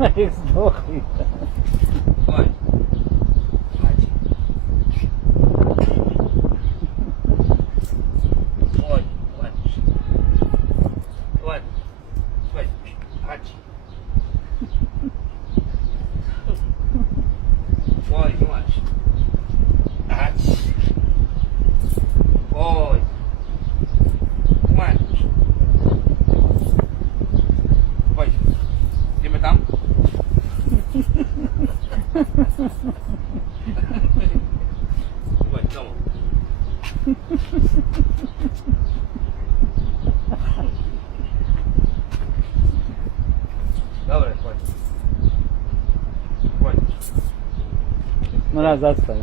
Jak zdochy. Oj. Macie. Oj, ładnie. Ładnie. Ładnie. Macie. Oj, macie. Macie. Oj. Macie. Oj. Idziemy tam? Oj, w domu. Dobra, chodź. Chodź. No raz zastań.